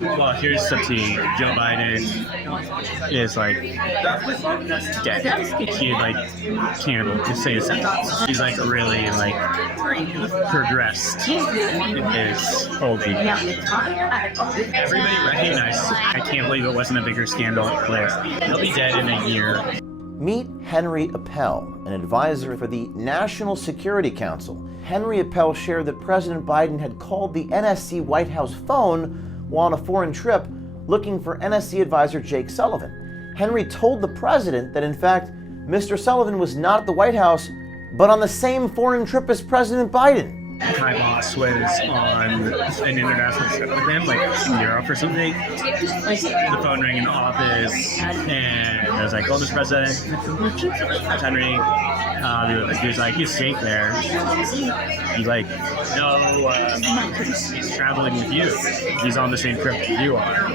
Well, here's some tea. Joe Biden is like dead. He like can't say a sentence. He's like really like progressed in his old age. Everybody recognized. I can't believe it wasn't a bigger scandal. He'll be dead in a year. Meet Henry Appel, an advisor for the National Security Council. Henry Appel shared that President Biden had called the NSC White House phone while on a foreign trip looking for NSC advisor Jake Sullivan. Henry told the president that in fact, Mr. Sullivan was not at the White House, but on the same foreign trip as President Biden. My boss was on an international trip with him, like in Europe or something. The phone rang in the office, and I was like, "Oh, Mr. President, it's Henry." He was like, "He's safe there." He's like, "No, he's traveling with you. He's on the same trip that you are."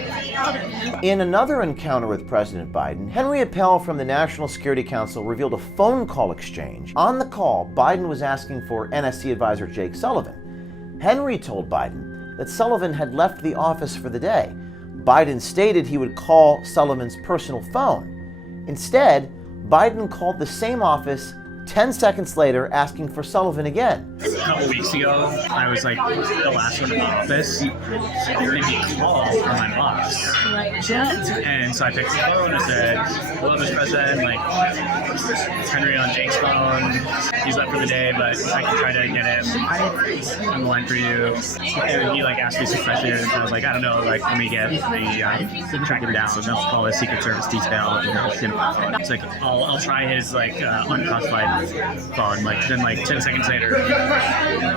In another encounter with President Biden, Henry Appel from the National Security Council revealed a phone call exchange. On the call, Biden was asking for NSC advisor Jake Sullivan. Henry told Biden that Sullivan had left the office for the day. Biden stated he would call Sullivan's personal phone. Instead, Biden called the same office 10 seconds later, asking for Sullivan again. A couple weeks ago, I was like the last one in the office, and he called from my boss. And so I picked the phone and said, "Hello, Mr. President, like, it's Henry on Jake's phone. He's left for the day, but I can try to get him on the line for you." And he like asked me some questions, and I was like, "I don't know, like, let me get the track him down. Let's call his Secret Service detail." It's like, I'll try his like unclassified phone, like then like 10 seconds later,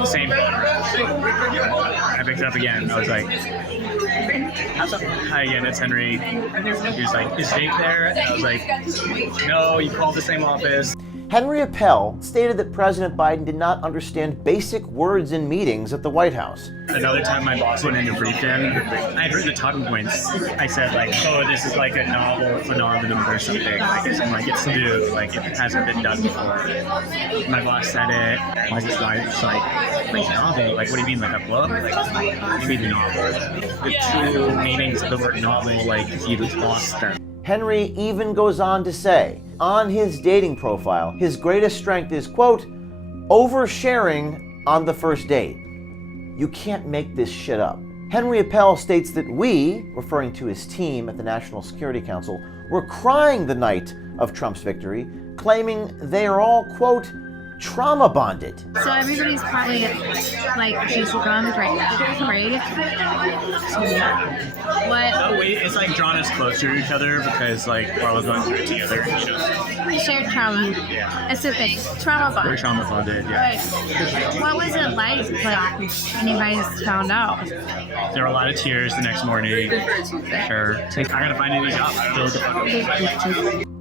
same phone. I picked it up again. I was like, "Hi again, it's Henry." He was like, "Is Jake there?" And I was like, "No, you called the same office." Henry Appel stated that President Biden did not understand basic words in meetings at the White House. Another time my boss went in to brief him, I had written the talking points. I said like, "Oh, this is like a novel phenomenon or something. Like it's new, like it hasn't been done before." My boss said it. I was just like novel? Like, what do you mean, like a book? Like, what do you mean novel? The true meanings of the word novel, like he lost them. Henry even goes on to say, on his dating profile, his greatest strength is, quote, oversharing on the first date. You can't make this shit up. Henry Appel states that we, referring to his team at the National Security Council, were crying the night of Trump's victory, claiming they are all, quote, trauma bonded. So everybody's probably like just drunk right now, right? What? No, wait, it's like drawn us closer to each other because like we're all going through it together, you know. Shared trauma. Yeah. It's a thing. Trauma bond. We're trauma bonded, yeah. Right. What was it like when you guys found out? There were a lot of tears the next morning. Sure. I gotta find a new job.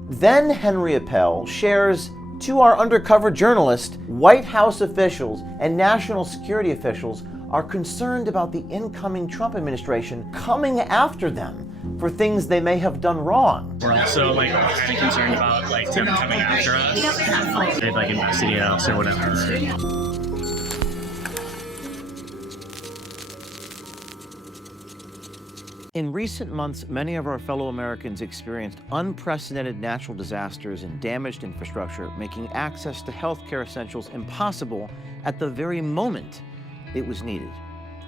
Then Henry Appel shares to our undercover journalist, White House officials and national security officials are concerned about the incoming Trump administration coming after them for things they may have done wrong. We're also like kind of concerned about like them coming after us. They'd like investigate us or whatever. In recent months, many of our fellow Americans experienced unprecedented natural disasters and damaged infrastructure, making access to healthcare essentials impossible at the very moment it was needed.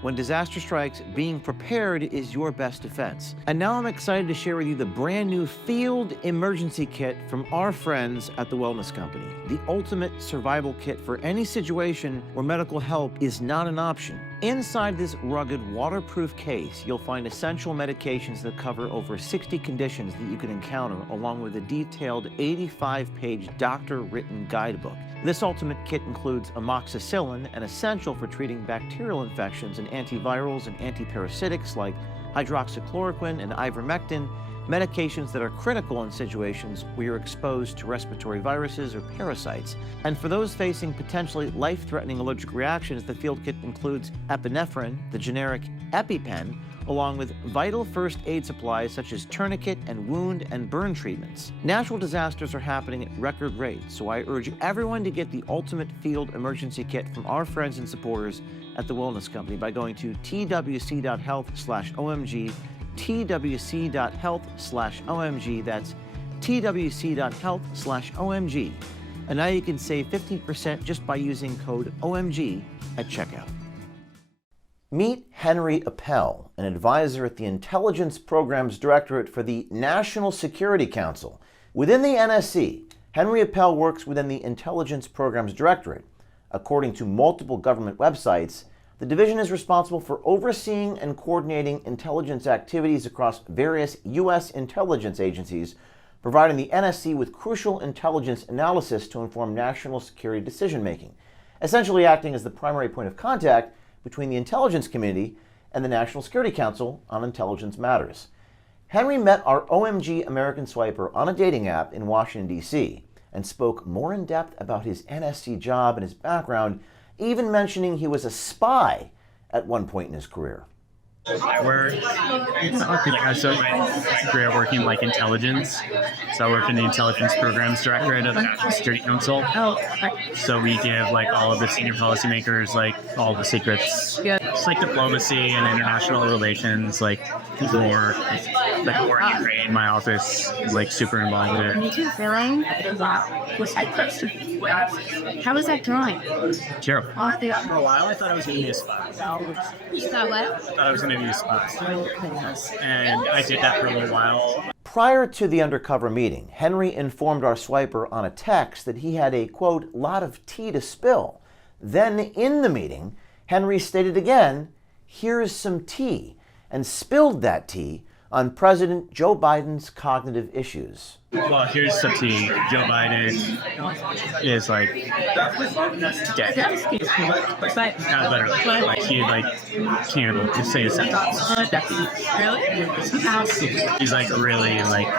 When disaster strikes, being prepared is your best defense. And now I'm excited to share with you the brand new Field Emergency Kit from our friends at the Wellness Company. The ultimate survival kit for any situation where medical help is not an option. Inside this rugged, waterproof case, you'll find essential medications that cover over 60 conditions that you can encounter, along with a detailed 85-page doctor-written guidebook. This ultimate kit includes amoxicillin, an essential for treating bacterial infections, and antivirals and antiparasitics like hydroxychloroquine and ivermectin, medications that are critical in situations where you're exposed to respiratory viruses or parasites. And for those facing potentially life-threatening allergic reactions, the field kit includes epinephrine, the generic EpiPen, along with vital first aid supplies such as tourniquet and wound and burn treatments. Natural disasters are happening at record rates, so I urge everyone to get the ultimate field emergency kit from our friends and supporters at the Wellness Company by going to twc.health/OMG, twc.health/OMG, that's twc.health/OMG. And now you can save 15% just by using code OMG at checkout. Meet Henry Appel, an advisor at the Intelligence Programs Directorate for the National Security Council. Within the NSC, Henry Appel works within the Intelligence Programs Directorate. According to multiple government websites, the division is responsible for overseeing and coordinating intelligence activities across various U.S. intelligence agencies, providing the NSC with crucial intelligence analysis to inform national security decision-making, essentially acting as the primary point of contact between the intelligence community and the National Security Council on intelligence matters. Henry met our OMG American Swiper on a dating app in Washington, D.C., and spoke more in depth about his NSC job and his background, even mentioning he was a spy at one point in his career. I started my career working like intelligence. So I work in the Intelligence Programs Directorate of the National Security Council. So we give like all of the senior policymakers like all the secrets. It's like diplomacy and international relations, like war, like war in Ukraine. My office is like super involved in it. Me too, feeling. How was that drawing? Terrible. For a while I thought I was going to be a spy. You thought what? I thought I was going to be a spy. And I did that for a little while. Prior to the Undercover meeting, Henry informed our swiper on a text that he had a, quote, lot of tea to spill. Then in the meeting, Henry stated again, here's some tea, and spilled that tea on President Joe Biden's cognitive issues. Well, here's some tea. Joe Biden is like dead. Kind of literally. Like he can't say a sentence. Really? He's like really like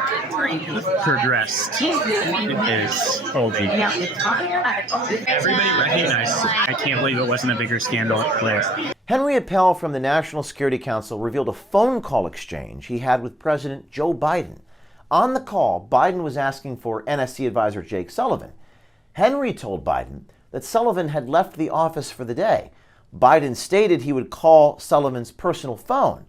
progressed in his old age. Everybody recognized. I can't believe it wasn't a bigger scandal there. Henry Appel from the National Security Council revealed a phone call exchange he had with President Joe Biden. On the call, Biden was asking for NSC advisor Jake Sullivan. Henry told Biden that Sullivan had left the office for the day. Biden stated he would call Sullivan's personal phone.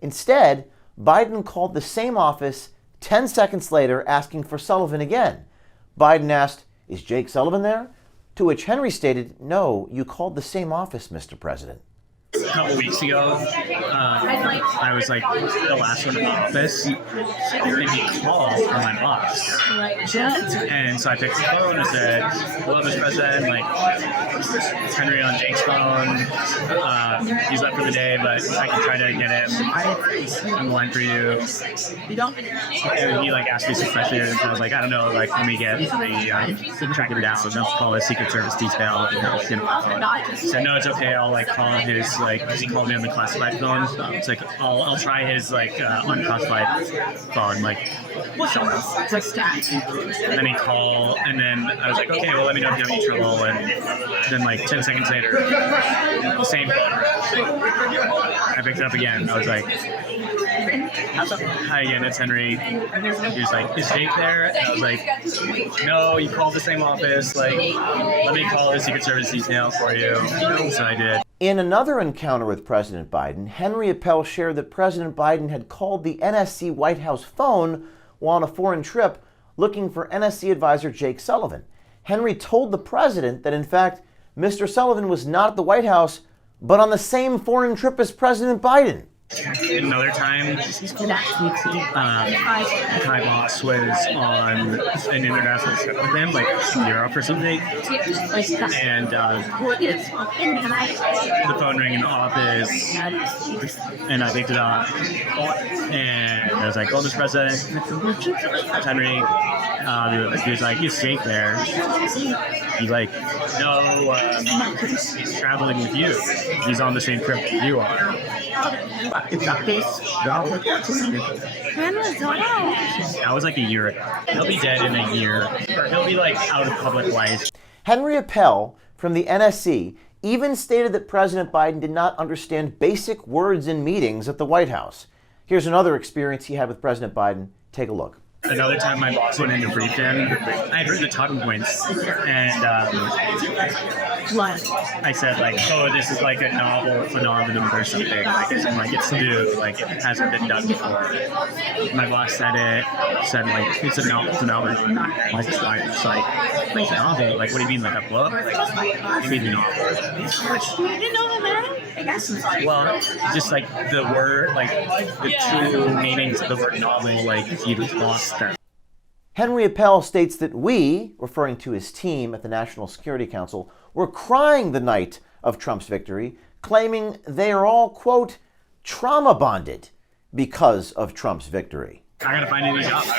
Instead, Biden called the same office 10 seconds later asking for Sullivan again. Biden asked, "Is Jake Sullivan there?" To which Henry stated, "No, you called the same office, Mr. President." A couple weeks ago, I was like the last one in the office, and he called from my boss. And so I picked the phone and said, "Hello, Mr. President, like, it's Henry on Jake's phone. He's left for the day, but I can try to get him on the line for you." And he like asked me some questions, and I was like, "I don't know, like, let me get the track it down, so don't call his Secret Service detail." And, you know, he said, "No, it's okay, I'll like call his, like," because he called me on the classified phone. It's like, I'll try his like unclassified phone, like, so. And then he called, and then I was like, "Okay, well, let me know if you have any trouble." And then like 10 seconds later, the same phone. I picked it up again. I was like, "Hi again, it's Henry." He was like, "Is Jake there?" And I was like, "No, you called the same office. Like, let me call the Secret Service detail for you." So I did. In another encounter with President Biden, Henry Appel shared that President Biden had called the NSC White House phone while on a foreign trip looking for NSC advisor Jake Sullivan. Henry told the president that, in fact, Mr. Sullivan was not at the White House, but on the same foreign trip as President Biden. Another time, my boss was on an international trip with him, like Europe or something, and the phone rang in the office, and I picked it up, and I was like, "Oh, Mr. President, Henry." He was like, "Is Jake there?" He's like, "No, he's traveling with you. He's on the same trip that you are." That was like a year ago. He'll be dead in a year, or he'll be like out of public life. Henry Appel from the NSC even stated that President Biden did not understand basic words in meetings at the White House. Here's another experience he had with President Biden. Take a look. Another time my boss went in to brief him, I heard the talking points, and I said, like, oh, this is like a novel phenomenon or something. Like, it's new, like, it hasn't been done before. My boss said like, it's a novel phenomenon. Like, it's like a novel? Like, what do you mean, like a book? Like, what do you mean novel? You didn't know that, man? Well, just like the word, like, the two meanings of the word novel, like, he lost them. Henry Appel states that we, referring to his team at the National Security Council, were crying the night of Trump's victory, claiming they are all, quote, trauma bonded because of Trump's victory. I gotta find a new job. So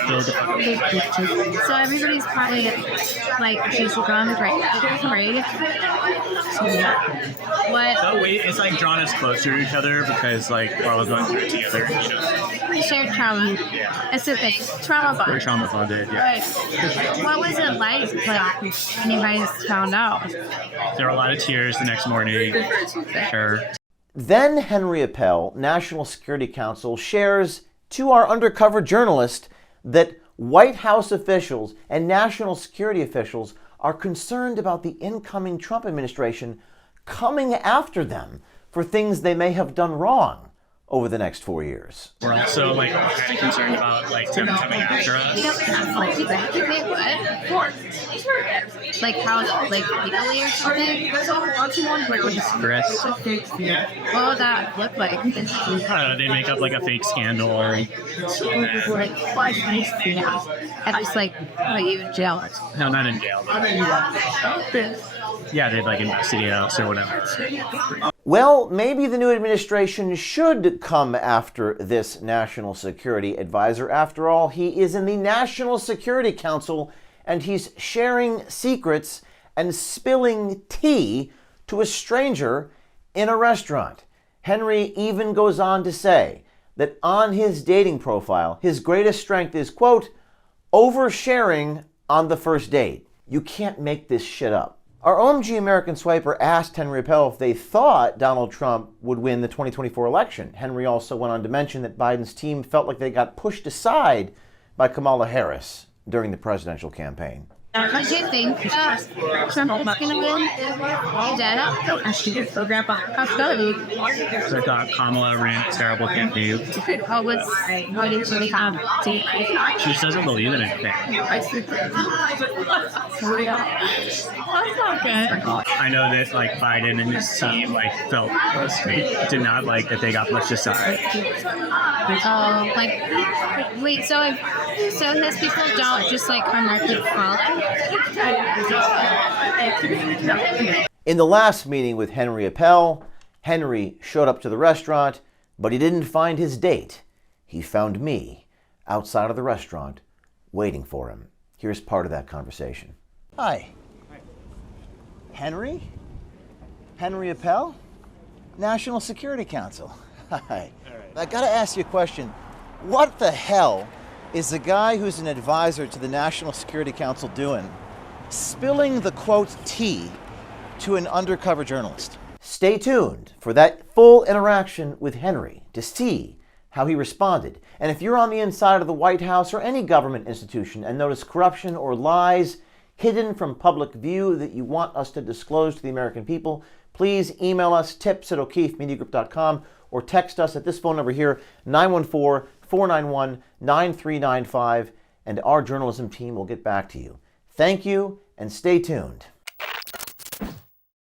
everybody's probably like she's gone right? What? Oh wait, it's like drawn us closer to each other because like we're all going through it together. You know? We shared trauma. Yeah. It's a thing. Trauma bond. We're trauma bonded. Yeah. Right. What was it like when you guys found out? There were a lot of tears the next morning. Sure. Then Henry Appel, National Security Council, shares to our undercover journalist that White House officials and national security officials are concerned about the incoming Trump administration coming after them for things they may have done wrong over the next 4 years. We're also like kind of concerned about like them coming after us. Like how, like legally or something? Stress. What would that look like? I don't know, they make up like a fake scandal or And just like put you in jail. no, not in jail. Yeah, they'd like investigate us or whatever. Well, maybe the new administration should come after this national security advisor. After all, he is in the National Security Council and he's sharing secrets and spilling tea to a stranger in a restaurant. Henry even goes on to say that on his dating profile, his greatest strength is, quote, oversharing on the first date. You can't make this shit up. Our OMG American Swiper asked Henry Appel if they thought Donald Trump would win the 2024 election. Henry also went on to mention that Biden's team felt like they got pushed aside by Kamala Harris during the presidential campaign. Do you think Trump is going to win? Dad? I thought Kamala ran a terrible campaign. What did she have? She just doesn't believe in anything. That's not good. I know that like Biden and his team like felt did not like that they got pushed aside. Wait, so his people don't just like primarily follow? In the last meeting with Henry Appel, Henry showed up to the restaurant, but he didn't find his date. He found me outside of the restaurant waiting for him. Here's part of that conversation. Hi. Henry? Henry Appel? National Security Council. Hi. I gotta ask you a question. What the hell is the guy who's an advisor to the National Security Council doing spilling the, quote, tea to an undercover journalist? Stay tuned for that full interaction with Henry to see how he responded. And if you're on the inside of the White House or any government institution and notice corruption or lies hidden from public view that you want us to disclose to the American people, please email us tips@o'keefemediagroup.com or text us at this phone number here, 914-491-9395, and our journalism team will get back to you. Thank you, and stay tuned.